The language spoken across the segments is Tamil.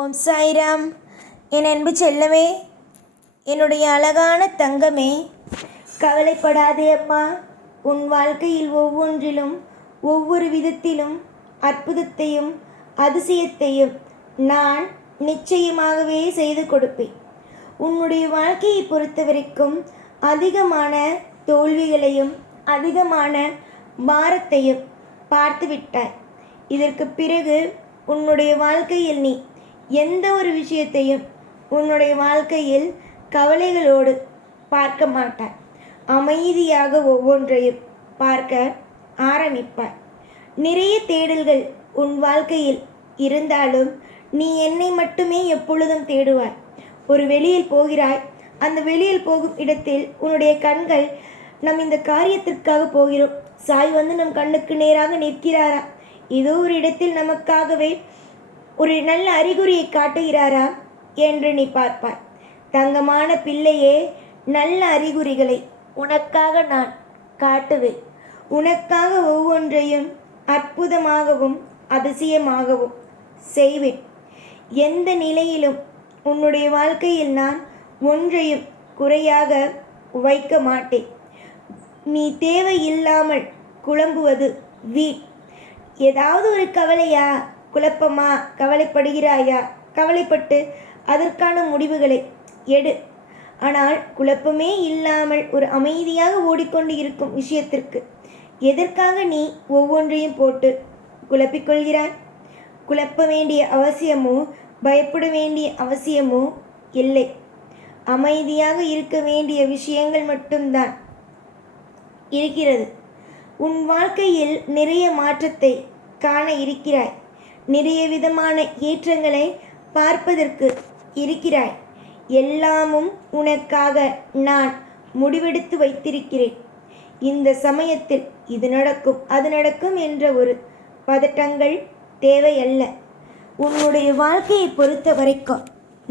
ஓம் சாய்ராம். என் அன்பு செல்லமே, என்னுடைய அழகான தங்கமே, கவலைப்படாதே அம்மா. உன் வாழ்க்கையில் ஒவ்வொன்றிலும் ஒவ்வொரு விதத்திலும் அற்புதத்தையும் அதிசயத்தையும் நான் நிச்சயமாகவே செய்து கொடுப்பேன். உன்னுடைய வாழ்க்கையை பொறுத்த வரைக்கும் அதிகமான தோல்விகளையும் அதிகமான பாரத்தையும் பார்த்துவிட்டாய். இதற்கு பிறகு உன்னுடைய வாழ்க்கையில் நீ எந்த ஒரு விஷயத்தையும் உன்னுடைய வாழ்க்கையில் கவலைகளோடு பார்க்க மாட்டாய். அமைதியாக ஒவ்வொன்றையும் பார்க்க ஆரம்பிப்பாய். நிறைய தேடல்கள் உன் வாழ்க்கையில் இருந்தாலும் நீ என்னை மட்டுமே எப்பொழுதும் தேடுவாய். ஒரு வெளியில் போகிறாய், அந்த வெளியில் போகும் இடத்தில் உன்னுடைய கண்கள் நம் இந்த காரியத்திற்காக போகிறோம், சாய் வந்து நம் கண்ணுக்கு நேராக நிற்கிறாரா, ஏதோ ஒரு இடத்தில் நமக்காகவே ஒரு நல்ல அறிகுறியை காட்டுகிறாரா என்று நீ பார்ப்பாய். தங்கமான பிள்ளையே, நல்ல அறிகுறிகளை உனக்காக நான் காட்டுவேன். உனக்காக ஒவ்வொன்றையும் அற்புதமாகவும் அதிசயமாகவும் செய்வேன். எந்த நிலையிலும் உன்னுடைய வாழ்க்கையில் நான் ஒன்றையும் குறையாக வைக்க மாட்டேன். நீ தேவையில்லாமல் குழம்புவது வீண். ஏதாவது ஒரு கவலையா, குழப்பமா, கவலைப்படுகிறாயா, கவலைப்பட்டு அதற்கான முடிவுகளை எடு. ஆனால் குழப்பமே இல்லாமல் ஒரு அமைதியாக ஓடிக்கொண்டு இருக்கும் விஷயத்திற்கு எதற்காக நீ ஒவ்வொன்றையும் போட்டு குழப்பிக்கொள்கிறாய்? குழப்ப வேண்டிய அவசியமோ பயப்பட வேண்டிய அவசியமோ இல்லை. அமைதியாக இருக்க வேண்டிய விஷயங்கள் மட்டும்தான் இருக்கிறது. உன் வாழ்க்கையில் நிறைய மாற்றத்தை காண இருக்கிறாய். நிறைய விதமான ஏற்றங்களை பார்ப்பதற்கு இருக்கிறாய். எல்லாமும் உனக்காக நான் முடிவெடுத்து வைத்திருக்கிறேன். இந்த சமயத்தில் இது நடக்கும் அது நடக்கும் என்ற ஒரு பதட்டங்கள் தேவையல்ல. உன்னுடைய வாழ்க்கையை பொறுத்த வரைக்கும்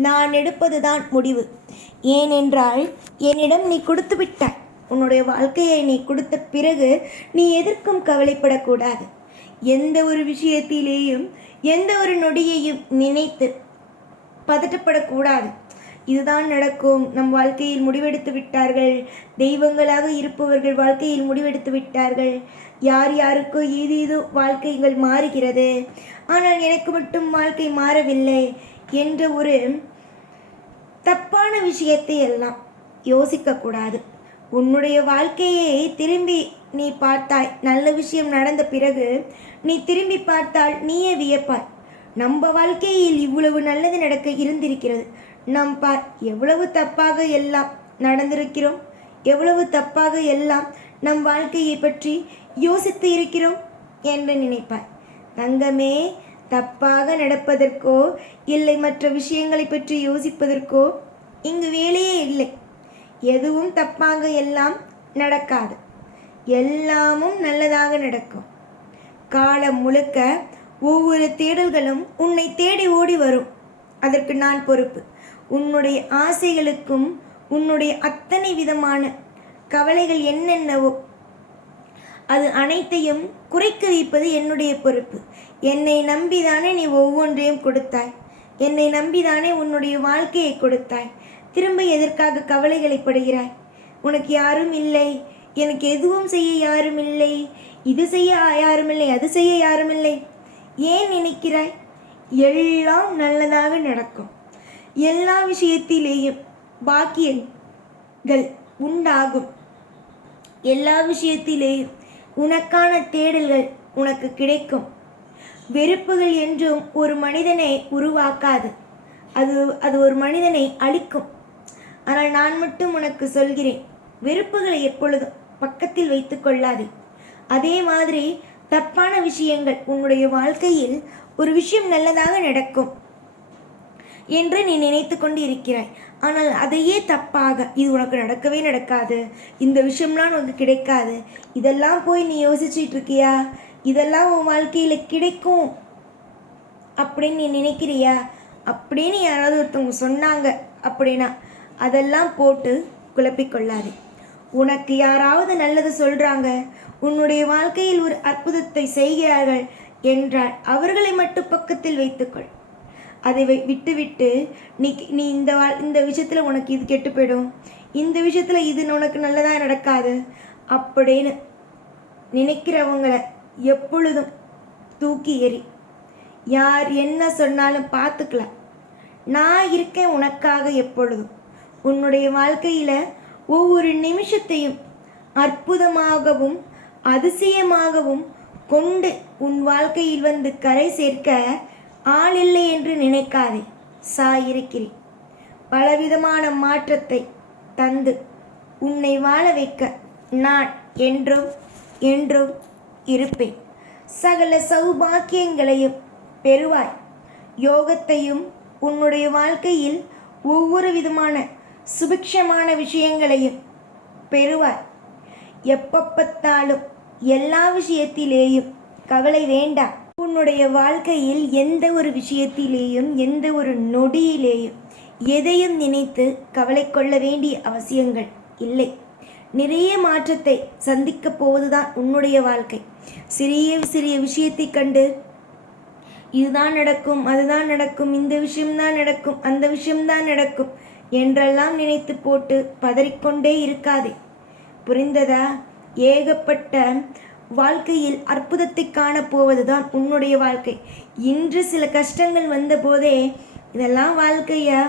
நான் எடுப்பதுதான் முடிவு. ஏனென்றால் என்னிடம் நீ கொடுத்து விட்டாய். உன்னுடைய வாழ்க்கையை நீ கொடுத்த பிறகு நீ எதற்கும் கவலைப்படக்கூடாது. எந்த ஒரு விஷயத்திலேயும் எந்த ஒரு நொடியையும் நினைத்து பதட்டப்படக்கூடாது. இதுதான் நடக்கும், நம் வாழ்க்கையில் முடிவெடுத்து விட்டார்கள், தெய்வங்களாக இருப்பவர்கள் வாழ்க்கையில் முடிவெடுத்து விட்டார்கள், யார் யாருக்கோ ஏதேதோ வாழ்க்கைகள் மாறுகிறது, ஆனால் எனக்கு மட்டும் வாழ்க்கை மாறவில்லை என்ற ஒரு தப்பான விஷயத்தை எல்லாம் யோசிக்கக்கூடாது. உன்னுடைய வாழ்க்கையை திரும்பி நீ பார்த்தாய். நல்ல விஷயம் நடந்த பிறகு நீ திரும்பி பார்த்தால் நீயே வியப்பாய். நம்ம வாழ்க்கையில் இவ்வளவு நல்லது நடக்க இருந்திருக்கிறது, நாம் பார் எவ்வளவு தப்பாக எல்லாம் நடந்திருக்கிறோம், எவ்வளவு தப்பாக எல்லாம் நம் வாழ்க்கையை பற்றி யோசித்து இருக்கிறோம் என்று நினைப்பாய். தங்கமே, தப்பாக நடப்பதற்கோ இல்லை மற்ற விஷயங்களை பற்றி யோசிப்பதற்கோ இங்கு வேலையே இல்லை. எதுவும் தப்பாக எல்லாம் நடக்காது, எல்லாமும் நல்லதாக நடக்கும். காலம் முழுக்க ஒவ்வொரு தேடல்களும் உன்னை தேடி ஓடி வரும். அதற்கு நான் பொறுப்பு. உன்னுடைய ஆசைகளுக்கும் உன்னுடைய அத்தனை விதமான கவலைகள் என்னென்னவோ அது அனைத்தையும் குறைக்க வைப்பது என்னுடைய பொறுப்பு. என்னை நம்பிதானே நீ ஒவ்வொன்றையும் கொடுத்தாய். என்னை நம்பிதானே உன்னுடைய வாழ்க்கையை கொடுத்தாய். திரும்ப எதற்காக கவலைகளை படுகிறாய்? உனக்கு யாரும் இல்லை, எனக்கு எதுவும் செய்ய யாரும் இல்லை, இது செய்ய யாரும் இல்லை, அது செய்ய யாரும் இல்லை, ஏன் நினைக்கிறாய்? எல்லாம் நல்லதாக நடக்கும். எல்லா விஷயத்திலேயும் பாக்கியங்கள் உண்டாகும். எல்லா விஷயத்திலேயும் உனக்கான தேடல்கள் உனக்கு கிடைக்கும். வெறுப்புகள் என்றும் ஒரு மனிதனை உருவாக்காது, அது ஒரு மனிதனை அழிக்கும். ஆனால் நான் மட்டும் உனக்கு சொல்கிறேன், வெறுப்புகளை எப்பொழுதும் பக்கத்தில் வைத்து கொள்ளாதே. அதே மாதிரி தப்பான விஷயங்கள் உன்னுடைய வாழ்க்கையில் ஒரு விஷயம் நல்லதாக நடக்கும் என்று நீ நினைத்து கொண்டு இருக்கிறாய். ஆனால் அதையே தப்பாக, இது உனக்கு நடக்கவே நடக்காது, இந்த விஷயம்லாம் உனக்கு கிடைக்காது, இதெல்லாம் போய் நீ யோசிச்சுட்டு இருக்கியா, இதெல்லாம் உன் வாழ்க்கையில் கிடைக்கும் அப்படின்னு நீ நினைக்கிறியா? அப்படின்னு யாராவது ஒருத்தவங்க சொன்னாங்க அப்படின்னா அதெல்லாம் போட்டு குழப்பிக்கொள்ளாதே. உனக்கு யாராவது நல்லது சொல்கிறாங்க, உன்னுடைய வாழ்க்கையில் ஒரு அற்புதத்தை செய்கிறார்கள் என்றால் அவர்களை மட்டும் பக்கத்தில் வைத்துக்கொள். அதை விட்டுவிட்டு நீ இந்த விஷயத்தில் உனக்கு இது கெட்டு போயிடும், இந்த விஷயத்தில் இது உனக்கு நல்லதாக நடக்காது அப்படின்னு நினைக்கிறவங்களை எப்பொழுதும் தூக்கி எறி. யார் என்ன சொன்னாலும் பார்த்துக்கலாம், நான் இருக்கேன் உனக்காக எப்பொழுதும். உன்னுடைய வாழ்க்கையில் ஒவ்வொரு நிமிஷத்தையும் அற்புதமாகவும் அதிசயமாகவும் கொண்டு உன் வாழ்க்கையில் வந்து கரை சேர்க்க ஆள் இல்லை என்று நினைக்காதே. இருக்கிறேன். பலவிதமான மாற்றத்தை தந்து உன்னை வாழ வைக்க நான் என்றும் என்றும் இருப்பேன். சகல சௌபாக்கியங்களையும் பெறுவாய். யோகத்தையும் உன்னுடைய வாழ்க்கையில் ஒவ்வொரு விதமான சுபிக்ஷமான விஷயங்களையும் பெறுவாய். எப்பப்பத்தாலும் எல்லா விஷயத்திலேயும் கவலை வேண்டாம். உன்னுடைய வாழ்க்கையில் எந்த ஒரு விஷயத்திலேயும் எந்த ஒரு நொடியிலேயும் எதையும் நினைத்து கவலை கொள்ள வேண்டிய அவசியங்கள் இல்லை. நிறைய மாற்றத்தை சந்திக்கப் போவதுதான் உன்னுடைய வாழ்க்கை. சிறிய சிறிய விஷயத்தை கண்டு இதுதான் நடக்கும், அதுதான் நடக்கும், இந்த விஷயம்தான் நடக்கும், அந்த விஷயம்தான் நடக்கும் என்றெல்லாம் நினைத்து போட்டு பதறிக்கொண்டே இருக்காதே. புரிந்ததா? ஏகப்பட்ட வாழ்க்கையில் அற்புதத்தை காணப்போவதுதான் உன்னுடைய வாழ்க்கை. இன்று சில கஷ்டங்கள் வந்த போதே இதெல்லாம் வாழ்க்கையா,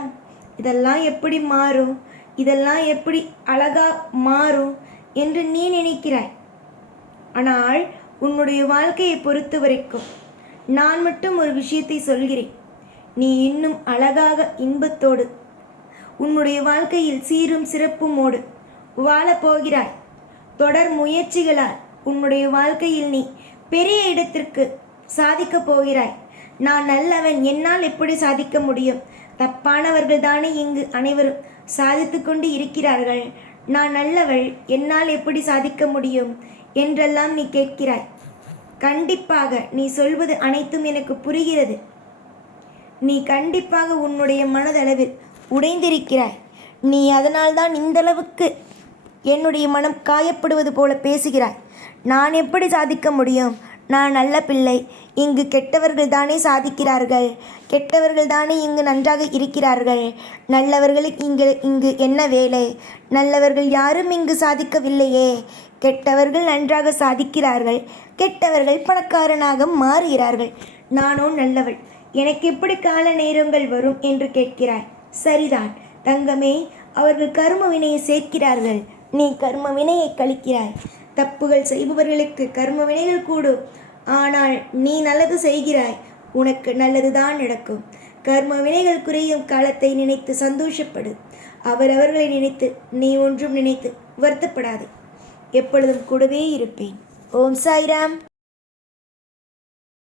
இதெல்லாம் எப்படி மாறும், இதெல்லாம் எப்படி அழகா மாறும் என்று நீ நினைக்கிறாய். ஆனால் உன்னுடைய வாழ்க்கையை பொறுத்த வரைக்கும் நான் மட்டும் ஒரு விஷயத்தை சொல்கிறேன். நீ இன்னும் அழகாக இன்பத்தோடு உன்னுடைய வாழ்க்கையில் சீரும் சிறப்புமோடு வாழப்போகிறாய். தொடர் முயற்சிகளால் உன்னுடைய வாழ்க்கையில் நீ பெரிய இடத்திற்கு சாதிக்கப் போகிறாய். நான் நல்லவன், என்னால் எப்படி சாதிக்க முடியும்? தப்பானவர்கள் தானே இங்கு அனைவரும் சாதித்து கொண்டு இருக்கிறார்கள். நான் நல்லவள், என்னால் எப்படி சாதிக்க முடியும் என்றெல்லாம் நீ கேட்கிறாய். கண்டிப்பாக நீ சொல்வது அனைத்தும் எனக்கு புரிகிறது. நீ கண்டிப்பாக உன்னுடைய மனதளவில் உடைந்திருக்கிறாய். நீ அதனால்தான் இந்தளவுக்கு என்னுடைய மனம் காயப்படுவது போல பேசுகிறாய். நான் எப்படி சாதிக்க முடியும்? நான் நல்ல பிள்ளை, இங்கு கெட்டவர்கள் தானே சாதிக்கிறார்கள், கெட்டவர்கள் தானே இங்கு நன்றாக இருக்கிறார்கள், நல்லவர்களுக்கு இங்கு என்ன வேலை? நல்லவர்கள் யாரும் இங்கு சாதிக்கவில்லையே. கெட்டவர்கள் நன்றாக சாதிக்கிறார்கள், கெட்டவர்கள் பணக்காரனாக மாறுகிறார்கள். நானோ நல்லவள், எனக்கு எப்படி கால நேரங்கள் வரும் என்று கேட்கிறாய். சரிதான் தங்கமே, அவர்கள் கர்ம வினையை சேர்க்கிறார்கள், நீ கர்ம வினையை கழிக்கிறாய். தப்புகள் செய்பவர்களுக்கு கர்ம வினைகள் கூடும், ஆனால் நீ நல்லது செய்கிறாய், உனக்கு நல்லதுதான் நடக்கும். கர்ம வினைகள் குறையும் காலத்தை நினைத்து சந்தோஷப்படு. அவரவர்களை நினைத்து நீ ஒன்றும் நினைத்து வருத்தப்படாதே. எப்பொழுதும் கூடவே இருப்பேன். ஓம் சாய்ராம்.